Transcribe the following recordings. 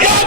2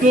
2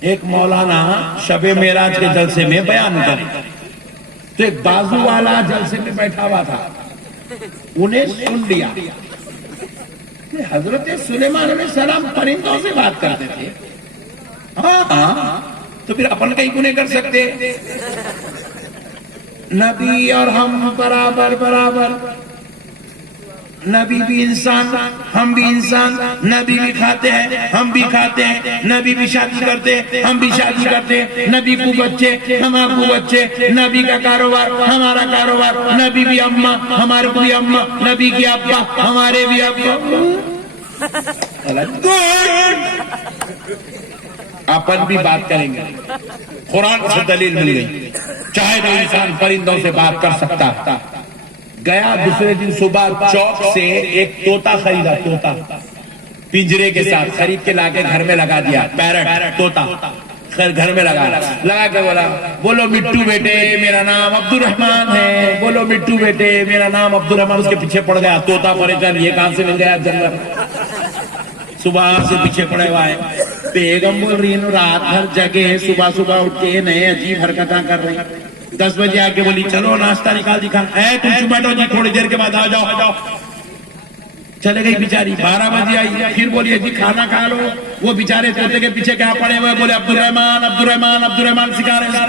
ایک مولانا شب معراج کے جلسے میں بیان کر، تو ایک بازو والا جلسے میں بیٹھا ہوا تھا، انہیں سن لیا حضرت سلیمان علیہ السلام پرندوں سے بات کرتے تھے، ہاں تو پھر اپن کہیں کیوں نہیں کر سکتے؟ نبی اور ہم برابر برابر، نبی بھی انسان ہم بھی انسان، نبی بھی کھاتے ہیں ہم بھی کھاتے ہیں، نبی بھی شادی کرتے ہیں ہم بھی شادی کرتے ہیں، نبی کو بچے ہمارے کو بچے، نبی کا کاروبار ہمارا کاروبار، نبی بھی اماں ہمارے کو بھی اماں، نبی کی ابا ہمارے بھی ابا۔ اپن بھی بات کریں گے، قرآن سے دلیل مل گئی، چاہے تو انسان پرندوں سے بات کر سکتا۔ گیا دوسرے دن صبح چوک سے ایک طوطا خریدا، طوطا پنجرے کے ساتھ خرید کے لا کے گھر میں لگا دیا، پیرٹ طوطا گھر میں لگا کے بولا بولو مٹو بیٹے میرا نام عبد الرحمان ہے، بولو مٹو بیٹے میرا نام عبد الرحمان۔ اس کے پیچھے پڑ گیا طوطا پریشان، یہ کہاں سے مل گیا جنگل، صبح سے پیچھے پڑے ہوا ہے۔ بیگم بول رہی ہے رات بھر جگے، صبح صبح اٹھ کے نئے عجیب حرکتیں کر رہی، 10 بجے آ کے بولی چلو ناشتہ نکال دکھا، تم چپ بیٹھو جی تھوڑی دیر کے بعد آ جاؤ۔ چلے گئی بیچاری، 12 بجے آئی، پھر بولی جی کھانا کھا لو۔ وہ بیچارے طوطے کے پیچھے کیا پڑے ہوئے، بولے عبد الرحمان عبد الرحمان عبد الرحمان سکھا رہے۔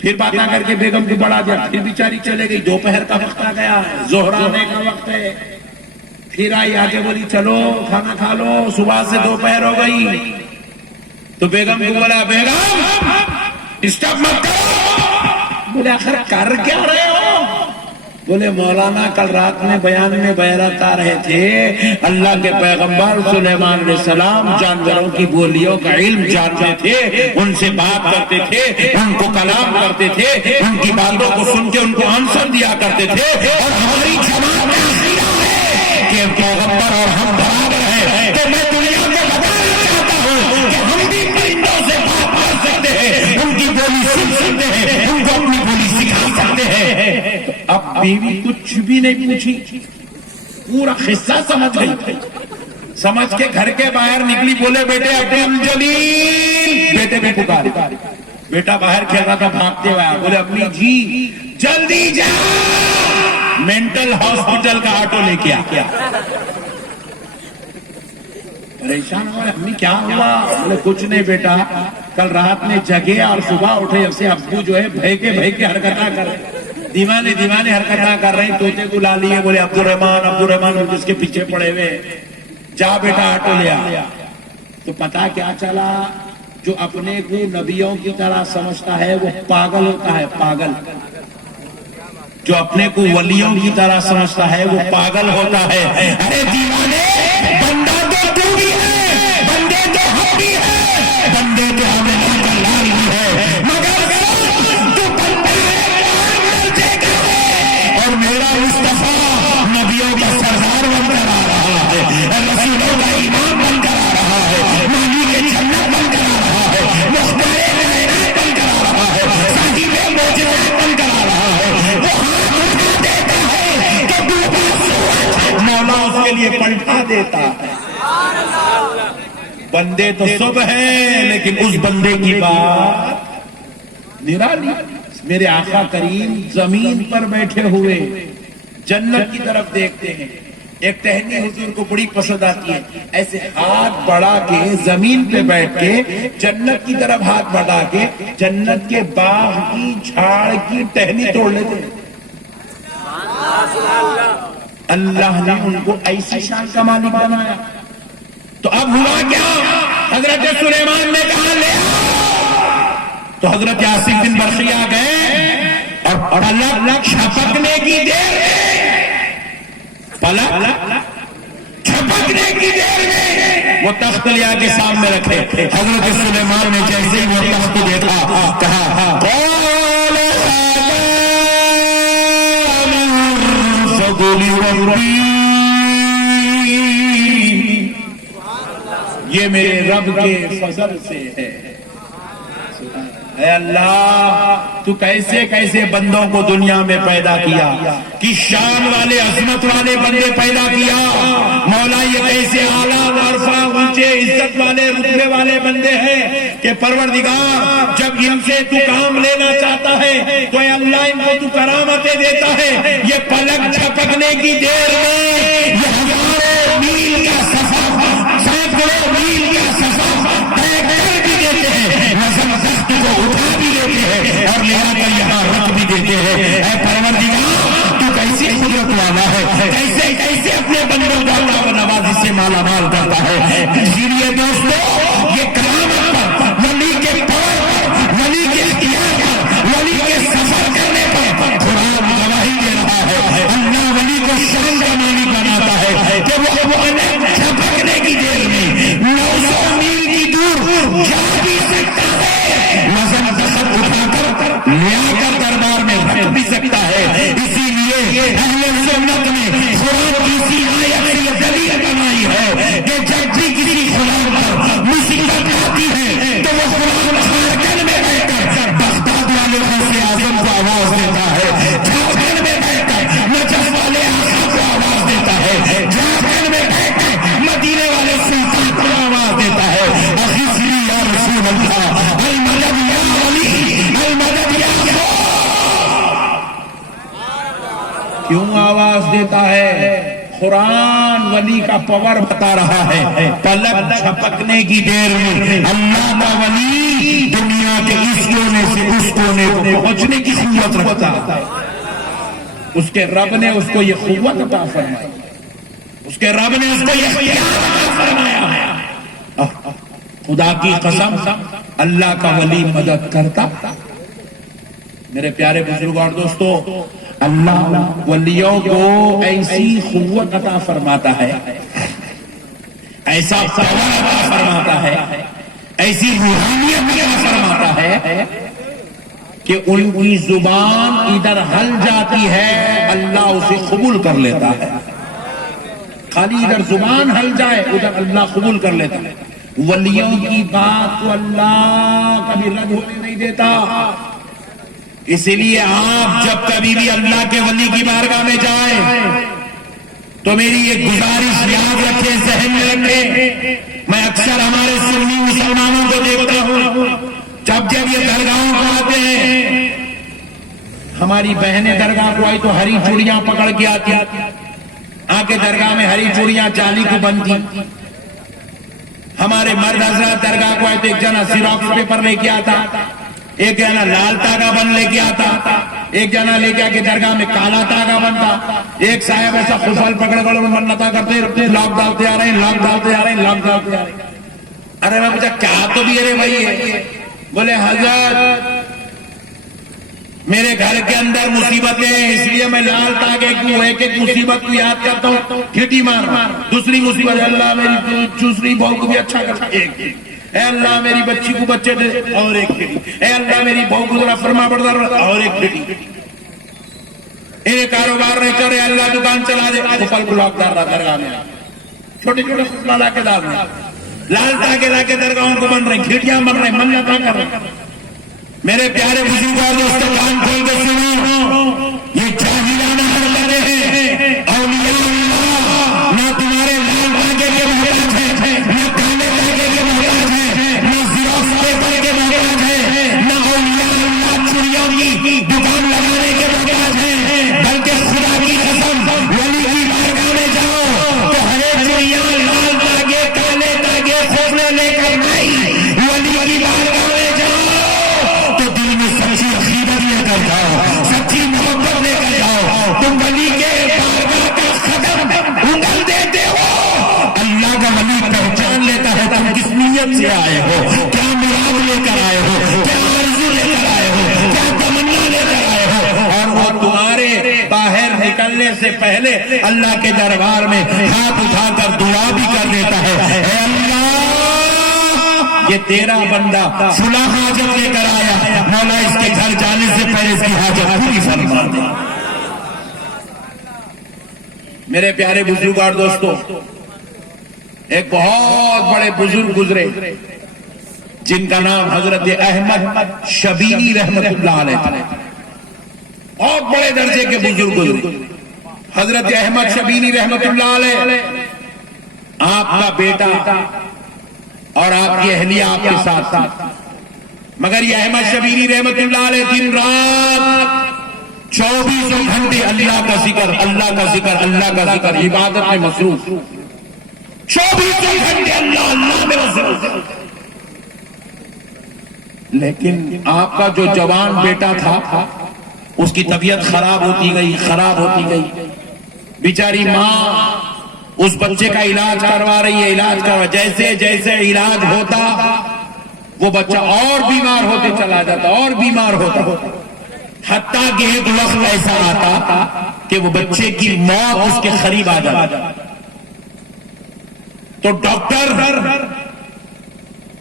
پھر باتیں کر کے بیگم کو بڑھا دیا، پھر بیچاری چلے گئی، دوپہر کا وقت آ گیا ہے، ظہر آنے کا وقت ہے۔ پھر آئی آگے بولی چلو کھانا کھا لو، صبح سے دوپہر ہو گئی۔ تو بیگم کو بولا بیگم اسٹاپ مت کرو، بولے آخر کر کیا رہے ہو؟ بولے مولانا کل رات میں بیان میں بیانات آ رہے تھے، اللہ کے پیغمبر سلیمان علیہ السلام جانوروں کی بولیوں کا علم جانتے تھے، ان سے بات کرتے تھے، ان کو کلام کرتے تھے، ان کی باتوں کو سن کے ان کو آنسر دیا کرتے تھے، اور ہماری جماعت میں عقیدہ ہے کہ پیغمبر اور ہم برابر ہیں۔ تو میں دنیا میں بتانا چاہتا ہوں کہ ہم بھی پرندوں سے بات کر سکتے ہیں، ان کی بولی سن سکتے ہیں، ان کو اپنی بولی سکھا سکتے ہیں۔ اب بیوی کچھ بھی نہیں پوچھی، پورا قصہ سمجھ گئی، سمجھ کے گھر کے باہر نکلی، بولے بیٹے عبد الجلیل، بیٹے بھی پکارے، بیٹا باہر کھیل رہا تھا بھاگتے ہوئے، بولے امی جی جلدی جا، مینٹل ہاسپٹل کا آٹو لے کے آ۔ پریشان ہوئے، امی کیا ہوا؟ بولے کچھ نہیں بیٹا، کل رات میں جگے اور صبح اٹھے سے ابو جو ہے بھائی کے حرکتیں کر رہے، دیوانے حرکتیں کر رہے، طوطے کو لا لیے، بولے عبد الرحمان جس کے پیچھے پڑے ہوئے، جا بیٹا آٹو لے آ۔ تو پتا کیا چلا، جو اپنے کو نبیوں کی طرح سمجھتا ہے وہ پاگل ہوتا ہے، پاگل۔ جو اپنے کو ولیوں کی طرح سمجھتا ہے وہ پاگل ہوتا ہے۔ ارے دیوانے، بندہ تو تو بھی ہے، بندے تو ہم بھی ہے، بندے تو ہمیں لال ہے، مگر تو بندہ ہے اور میرا مصطفیٰ نبیوں کا سردار بن کر آ رہا ہے، رسولوں کا امام بن کر آ رہا ہے، مانی کے جنت بن کر آ رہا ہے، مختار کائنات بن کر آ رہا ہے، صاحب معجزات بن کر آ رہا ہے۔ وہ ہاتھ اٹھا دیتا ہے کہ ڈوبا سورج مولا اس کے لیے پلٹا دیتا ہے۔ بندے تو سب ہیں لیکن اس بندے کی بات نرالی۔ میرے آقا کریم زمین پر بیٹھے ہوئے جنت کی طرف دیکھتے ہیں، ایک ٹہنی حضور کو بڑی پسند آتی ہے، ایسے ہاتھ بڑھا کے زمین پہ بیٹھ کے جنت کی طرف ہاتھ بڑھا کے جنت کے باغ کی جھاڑ کی ٹہنی توڑ لیتے ہیں۔ اللہ نے ان کو ایسی شان کا مالک بنایا۔ تو اب ہوا کیا؟ حضرت سلیمان نے کہا لے تو حضرت آصف بن برقیہ گئے اور پلک چھپکنے کی دیر میں، پلک چھپکنے کی دیر میں وہ تخت لیا کے سامنے رکھے۔ حضرت سلیمان نے جیسے ہی وہ تخت کو دیکھا کہا یہ میرے رب کے فضل سے ہے۔ اے اللہ تو کیسے کیسے بندوں کو دنیا میں پیدا کیا، کس شان والے عظمت والے بندے پیدا کیا، مولا یہ کیسے اعلیٰ عرفہ اونچے عزت والے رتبے والے بندے ہیں کہ پروردگار جب ان سے تو کام لینا چاہتا ہے تو اے اللہ ان کو تو کرامتیں دیتا ہے، یہ پلک جھپکنے کی دیر میں یہ ہزاروں میل کا سفر، سینکڑوں میل کا سفر طے کر بھی دیتے ہیں، نظم سخت کو اٹھا بھی دیتے ہیں اور لے کر یہاں رکھ بھی دیتے ہیں۔ اے پروردگار تو کیسی قدرت والا ہے، کیسے کیسے اپنے بندوں کو عطا و نوازی سے مالا مال کرتا ہے۔ اسی لیے دوستو یہ کرامت پر، ولی کے پاور پر، ولی کے اختیار پر، ولی کے سفر کرنے پر قرآن گواہی دے رہا ہے۔ اللہ ولی کو شان کا مالک بناتا ہے کہ وہ جھپکنے کی دیر میں 900 میل کی دور جا بھی سکتا ہے، نظم سفر اٹھا کر لے آ کر دربار میں رکھ بھی سکتا ہے۔ اسی لیے اہل سنت نے قرآن کی اسی آیت سے یہ دلیل بنائی ہے کہ جب بھی کسی غلام پر مصیبت آتی ہے تو وہ قرآن جھارکھنڈ میں بیٹھ کر بغداد والے غوث اعظم کو آواز دیتا ہے، جھارکھنڈ میں بیٹھ کر نجف والے آقا کو آواز دیتا ہے، جھارکھنڈ میں بیٹھ کر مدینے والے سلطان کو آواز دیتا ہے۔ اغثنی یا رسول اللہ، المدد یا ولی، المدد یا کیوں آواز دیتا ہے؟ قرآن ولی کا پاور بتا رہا ہے۔ پلک جھپکنے کی دیر میں اللہ کا ولی دنیا کے اس کونے سے اس کونے کو پہنچنے کی قوت رکھتا ہے۔ اس کے رب نے اس کو یہ قوت عطا فرمائی، اس کے رب نے اس کو یہ اختیار عطا فرمایا۔ خدا کی قسم اللہ کا ولی مدد کرتا۔ میرے پیارے بزرگ اور دوستو، اللہ ولیوں کو ایسی قوت عطا فرماتا ہے، ایسا پاور عطا فرماتا ہے، ایسی روحانیت عطا فرماتا ہے کہ ان کی زبان ادھر ہل جاتی ہے اللہ اسے قبول کر لیتا ہے۔ خالی ادھر زبان ہل جائے ادھر اللہ قبول کر لیتا ہے۔ ولیوں کی بات تو اللہ کبھی رد ہونے نہیں دیتا۔ اسی لیے آپ جب کبھی بھی اللہ کے ولی کی بارگاہ میں جائیں تو میری یہ گزارش یاد رکھیں، ذہن میں رکھیں۔ میں اکثر ہمارے سنی مسلمانوں کو دیکھتا ہوں جب یہ درگاہوں کو آتے ہیں، ہماری بہنیں درگاہ کو آئی تو ہری چوڑیاں پکڑ کے آتی، آ کے درگاہ میں ہری چوڑیاں چالی کو بنتی۔ ہمارے مرد حضرات درگاہ کو آئے تو ایک جنا سیراکس پیپر لے کے آتا، ایک جنا لال تاگا بن لے کے آتا، ایک جنا لے کے آ کے درگاہ میں کالا تاگا بنتا، ایک صاحب ایسا خفل پکڑ کر منتا کرتے رہتے، لاک ڈالتے آ رہے ہیں، لاک ڈالتے آ رہے ہیں، لاک ڈالتے آ رہے ہیں۔ ارے میں پوچھا کیا تو بھی ارے بھائی ہے؟ بولے حضرت میرے گھر کے اندر مصیبتیں ہیں، اس لیے میں لال تاگے کی ایک ایک مصیبت کو یاد کرتا ہوں، کھٹی مار دوسری مصیبت، اللہ میری دوسری بہو کو بھی اچھا کر، ایک اے اللہ میری بچی کو بچے دے اور ایک کھٹی، اے اللہ میری بہو کو ذرا فرما بردار اور ایک کھٹی، انہیں کاروبار نہیں چل رہے، اللہ دکان چلا دے، پل کو لاک دار رہا درگاہ میں، چھوٹے چھوٹے خطبہ لا کے ڈال رہے، لال تاگے لا کے درگاہوں کو بن رہے، کھٹیاں بن رہے، منتیں کر رہے۔ میرے پیارے بزرگ اور دوستوں کان کھول کے سنو، یہ جاہلانہ حرکتیں ہیں۔ اولیاء اللہ نہ تمہارے لال تاگے کے محتاج ہیں، نہ کالے تاگے کے محتاج ہیں، نہ زیروکس پیپر کے محتاج ہیں، نہ اولیاء اللہ چوڑیوں کی دکان لگانے کے محتاج ہیں، بلکہ خدا کی قسم ولی کی بارگاہ میں جاؤ تو ہرے چوڑیاں لال تاگے کالے تاگے کھولنے لے کر نہیں، ولی کی بارگاہ میں جاؤ تو دل میں سچی عقیدت لے کر جاؤ، سچی محبت لے کر جاؤ، تم ولی کے بارگاہ کا قدم انگل دیتے ہو، اللہ کا ولی پہچان لیتا ہے تم کس نیت سے آئے ہو، کیا مراد لے کر آئے ہو، کیا آرزو لے کر آئے ہو، کیا تمنا لے کر آئے ہو، اور وہ تمہارے باہر نکلنے سے پہلے اللہ کے دربار میں ہاتھ اٹھا کر دعا بھی کر دیتا ہے، اے اللہ یہ تیرا بندہ فلاں حاجت لے کر آیا، مولا اس کے گھر جانے سے پہلے اس کی حاجت پوری فرما دے۔ میرے پیارے بزرگ اور دوستو، ایک بہت بڑے بزرگ گزرے جن کا نام حضرت احمد شبینی رحمت اللہ علیہ تھا، بہت بڑے درجے کے بزرگ گزرے حضرت احمد شبینی رحمت اللہ علیہ۔ آپ کا بیٹا اور آپ کی اہلیہ آپ کے ساتھ ساتھ، مگر یہ احمد شبیری رحمت اللہ علیہ دن رات 24 گھنٹے اللہ کا ذکر، اللہ کا ذکر، اللہ کا ذکر، عبادت میں مصروف، 24 گھنٹے اللہ اللہ میں مصروف۔ لیکن آپ کا جو جوان بیٹا تھا اس کی طبیعت خراب ہوتی گئی، خراب ہوتی گئی، بیچاری ماں اس بچے کا علاج کروا رہی ہے، علاج کروا، جیسے جیسے علاج ہوتا وہ بچہ اور بیمار ہوتے چلا جاتا، اور بیمار ہوتا، حتیٰ کہ ایک وقت ایسا آتا کہ وہ بچے کی موت اس کے قریب آ جاتی، تو ڈاکٹر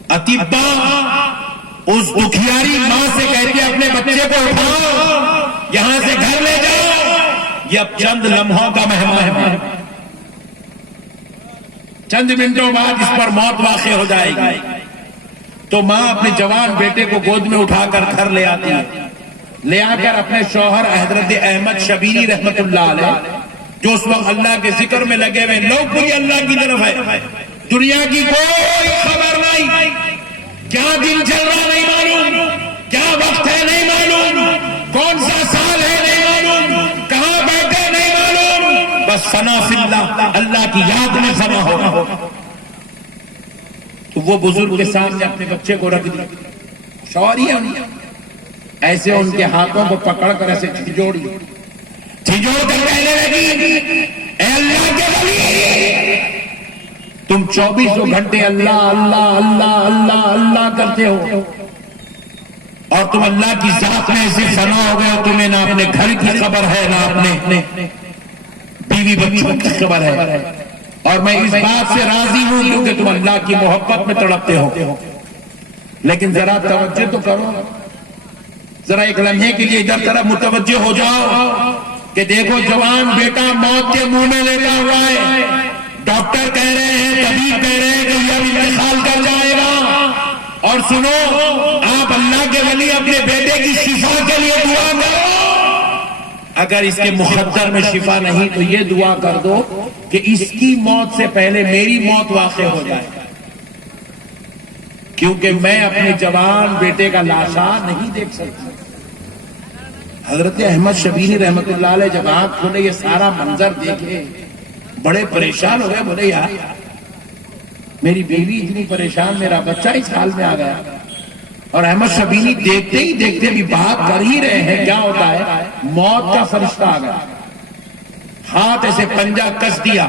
اطباء اس دکھیاری ماں سے کہتے اپنے بچے کو اٹھاؤ، یہاں سے گھر لے جاؤ، یہ اب چند لمحوں کا مہمان ہے، چند منٹوں بعد اس پر موت واقع ہو جائے گی۔ تو ماں اپنے جوان بیٹے کو گود میں اٹھا کر گھر لے آتی ہے، لے آ کر اپنے شوہر حضرت احمد شبیری رحمت اللہ علیہ جو اس وقت اللہ کے ذکر میں لگے ہوئے، لوگ پوری اللہ کی طرف ہے، دنیا کی کوئی خبر نہیں، کیا دن چل رہا نہیں معلوم، کیا وقت ہے نہیں معلوم، کون سا سال ہے نہیں معلوم، کہاں بیٹھے نہیں معلوم، بس فنا فی اللہ، اللہ کی یاد میں فنا ہو رہا ہو۔ تو وہ بزرگ کے سامنے اپنے بچے کو رکھ دیا، شوہر ایسے ان کے ہاتھوں کو پکڑ کر ایسے جھنجھوڑ کر کہنے لگی، اے اللہ کے ولی، تم 24 گھنٹے اللہ اللہ اللہ اللہ اللہ کرتے ہو، اور تم اللہ کی ذات میں ایسے فنا ہو گئے، تمہیں نہ اپنے گھر کی خبر ہے، نہ اپنے بیوی بچوں کی خبر ہے، اور میں اس بات سے راضی ہوں کیونکہ تم اللہ کی محبت میں تڑپتے ہو، لیکن ذرا توجہ تو کرو، ذرا ایک لمحے کے لیے ادھر طرف متوجہ ہو جاؤ کہ دیکھو جوان بیٹا موت کے منہ میں لیٹا ہوا ہے، ڈاکٹر کہہ رہے ہیں، طبیب کہہ رہے ہیں کہ یہ انتقال کر جائے گا، اور سنو آپ اللہ کے ولی اپنے بیٹے کی شفا کے لیے دعا کرو، اگر اس کے مقدر میں شفا نہیں تو یہ دعا کر دو کہ اس کی موت سے پہلے میری موت واقع ہو جائے، کیونکہ میں اپنے جوان بیٹے کا لاشا نہیں دیکھ سکتا۔ حضرت احمد شبیری رحمت اللہ علیہ جب آنکھ کھولے یہ سارا منظر دیکھے بڑے پریشان ہو گئے، بولے یار میری بیوی اتنی پریشان، میرا بچہ اس حال میں آ گیا، اور احمد شبیری دیکھتے ہی دیکھتے بھی بات کر ہی رہے ہیں، کیا ہوتا ہے موت کا فرشتہ آ گیا، ہاتھ ایسے پنجہ کس دیا،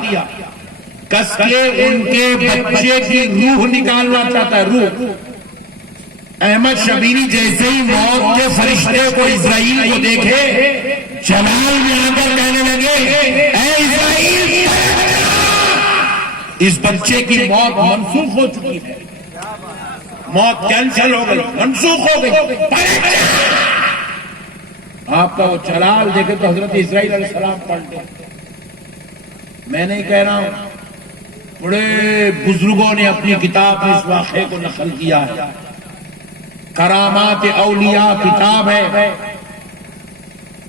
کس کے ان کے بچے کی روح نکالنا چاہتا ہے، روح۔ احمد شبیری جیسے ہی موت کے فرشتے کو اسرائیل کو دیکھے جلال میں آ کر کہنے لگے، اے اسرائیل اس بچے کی موت منسوخ ہو چکی ہے، موت کینسل ہو گئی، منسوخ ہو گئی، آپ کا وہ جلال دیکھے تو حضرت اسرائیل علیہ السلام پلٹے۔ میں نہیں کہہ رہا ہوں، بڑے بزرگوں نے اپنی کتاب میں اس واقعے کو نقل کیا ہے، کرامات اولیاء کتاب ہے،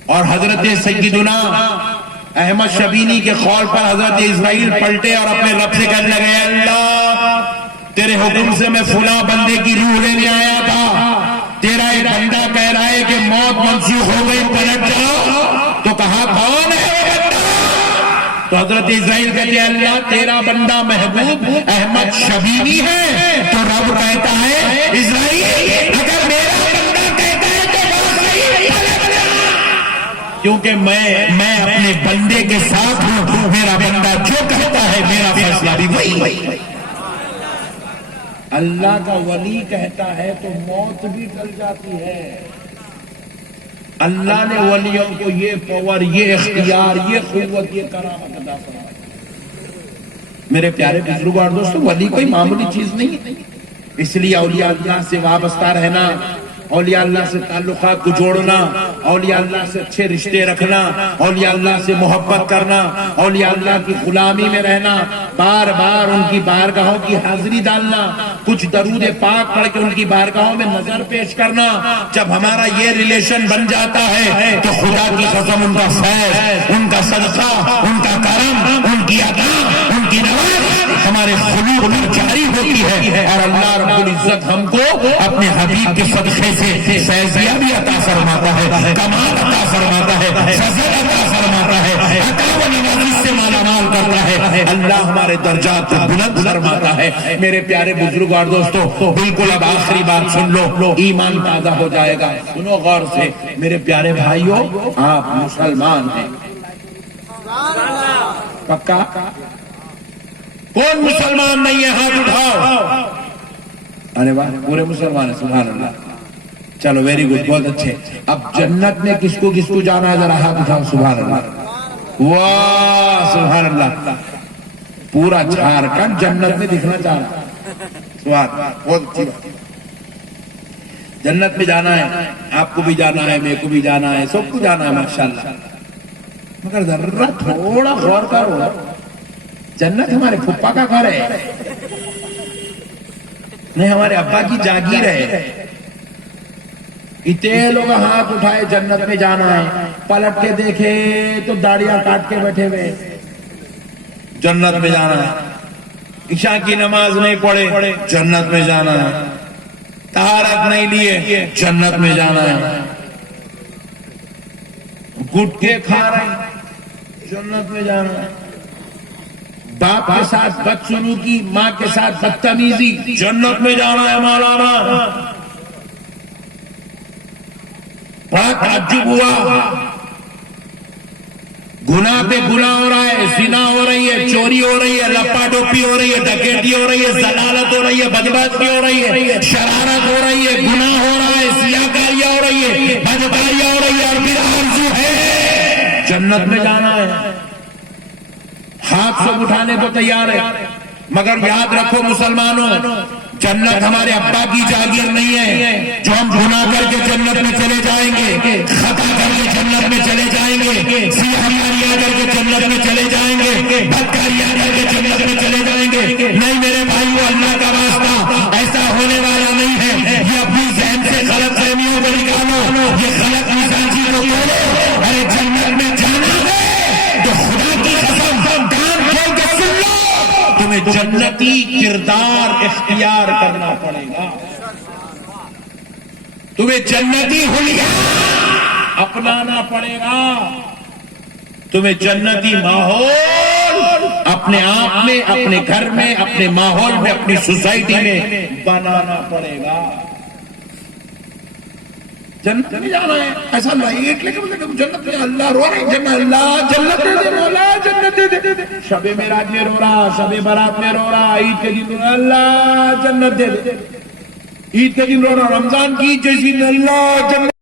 اور حضرت سیدنا احمد شبیری کے قول پر حضرت اسرائیل پلٹے اور اپنے رب سے کہنے لگے، اللہ تیرے حکم سے میں فلاں بندے کی روح لینے آیا تھا، تیرا ایک بندہ کہہ رہا ہے کہ موت منسوخ ہو گئی، پلٹ جاؤ، تو کہا کون ہے وہ بندہ؟ تو حضرت اسرائیل کہتے ہیں اللہ تیرا بندہ محبوب احمد شبیری ہے، تو رب کہتا ہے اسرائیل اگر میرا بندہ کہتا ہے تو بات صحیح ہے، کیونکہ میں اپنے بندے کے ساتھ ہوں، میرا بندہ جو کہتا ہے میرا فیصلہ بھی وہی۔ اللہ کا ولی کہتا ہے تو موت بھی ٹل جاتی ہے، اللہ نے ولیوں کو یہ پاور، یہ اختیار، یہ قوت، یہ کرامت عطا فرمائی۔ میرے پیارے بزرگوں اور دوستوں، ولی کوئی معمولی چیز نہیں، اس لیے اولیاء اللہ سے وابستہ رہنا، اولیاء اللہ سے تعلقات کو جوڑنا، اولیاء اللہ سے اچھے رشتے رکھنا، اولیاء اللہ سے محبت کرنا، اولیاء اللہ کی غلامی میں رہنا، بار بار ان کی بارگاہوں کی حاضری ڈالنا، کچھ درود پاک پڑھ کے ان کی بارگاہوں میں نظر پیش کرنا۔ جب ہمارا یہ ریلیشن بن جاتا ہے تو خدا کی قسم ان کا فیض، ان کا صدقہ، ان کا کرم، ان کی عطا، ان کی نواز ہمارے خلوق پر جاری ہوتی ہے، اور اللہ رب العزت ہم کو اپنے حبیب کے صدقے سے فیضیابی عطا فرماتا ہے، کمال عطا فرماتا ہے، فضل عطا فرماتا ہے، عطا و نوازی سے مالا مال کرتا ہے، اللہ ہمارے درجات کو بلند فرماتا ہے۔ میرے پیارے بزرگ اور دوستو، بالکل اب آخری بات سن لو، ایمان تازہ ہو جائے گا، سنو غور سے میرے پیارے بھائیوں، آپ مسلمان ہیں پکا؟ کون مسلمان نہیں ہے؟ ہاتھ اٹھاؤ۔ ارے واہ، پورے مسلمان ہیں، سبحان اللہ، چلو ویری گڈ، بہت اچھے۔ اب جنت میں کس کو جانا ہے؟ ذرا ہاتھ اٹھاؤ، سبحان اللہ، واہ سبحان اللہ، پورا جھارکھنڈ جنت میں دکھنا چاہ رہا ہے، سبحان اللہ، بہت اچھی بات۔ جنت میں جانا ہے، آپ کو بھی جانا ہے، میرے کو بھی جانا ہے، سب کو جانا ہے ماشاءاللہ، مگر ذرا تھوڑا غور کرو، جنت ہمارے پھپا کا گھر ہے نہیں، ہمارے ابا کی جاگیر ہے۔ اتنے لوگ ہاتھ اٹھائے جنت میں جانا ہے، پلٹ کے دیکھے تو داڑیاں کاٹ کے بیٹھے ہوئے، جنت میں جانا ہے۔ عشاء کی نماز نہیں پڑھے، جنت میں جانا ہے۔ طہارت نہیں لیے، جنت میں جانا ہے۔ گٹکے کھا رہے ہیں، جنت میں جانا ہے۔ باپ کے ساتھ بدسلوکی، ماں کے ساتھ بدتمیزی، جنت میں جانا ہے مولانا۔ بڑا تعجب ہوا، گناہ پہ گناہ ہو رہا ہے، زنا ہو رہی ہے، چوری ہو رہی ہے، لپا ٹوپی ہو رہی ہے، ڈکیتی ہو رہی ہے، ضلالت ہو رہی ہے، بدبختی ہو رہی ہے، شرارت ہو رہی ہے، گناہ ہو رہا ہے، سیاکاریاں ہو رہی ہے، بدکاریاں ہو رہی ہے، اور پھر آرزو ہے جنت میں جانا ہے۔ ہاتھ سب اٹھانے کو تیار ہے، مگر یاد رکھو مسلمانوں، جنت ہمارے ابا کی جاگیر نہیں ہے جو ہم گناہ کر کے جنت میں چلے جائیں گے، خطا کر کے جنت میں چلے جائیں گے، سیاہیاں کر کے جنت میں چلے جائیں گے، بدکاریاں کر کے جنت میں چلے جائیں گے۔ نہیں میرے بھائیو، اللہ کا واسطہ ایسا ہونے والا نہیں ہے۔ یہ اپنی ذہن سے غلط فہمیوں کو نکالو، یہ غلط مزاجی کو توڑو۔ ارے جنت میں جانا ہے تو خدا کی قسم کان کھول کے سن لو، تمہیں جنتی کردار اختیار کرنا پڑے گا، تمہیں جنتی حلیہ اپنانا پڑے گا، تمہیں جنتی ماحول اپنے آپ میں، اپنے گھر میں، اپنے ماحول میں، اپنی سوسائٹی میں بنانا پڑے گا۔ جنت میں جانا ہے، ایسا لائٹ لے کے جنت میں، اللہ رو رہے ہیں، اللہ جنت دے دے مولا، جنت دے دے، شب معراج میں رو رہا، شب برات میں رو رہا، عید کے دن اللہ جنت دے دے، عید کے دن رو رہا، رمضان کی عید کے دن اللہ جنت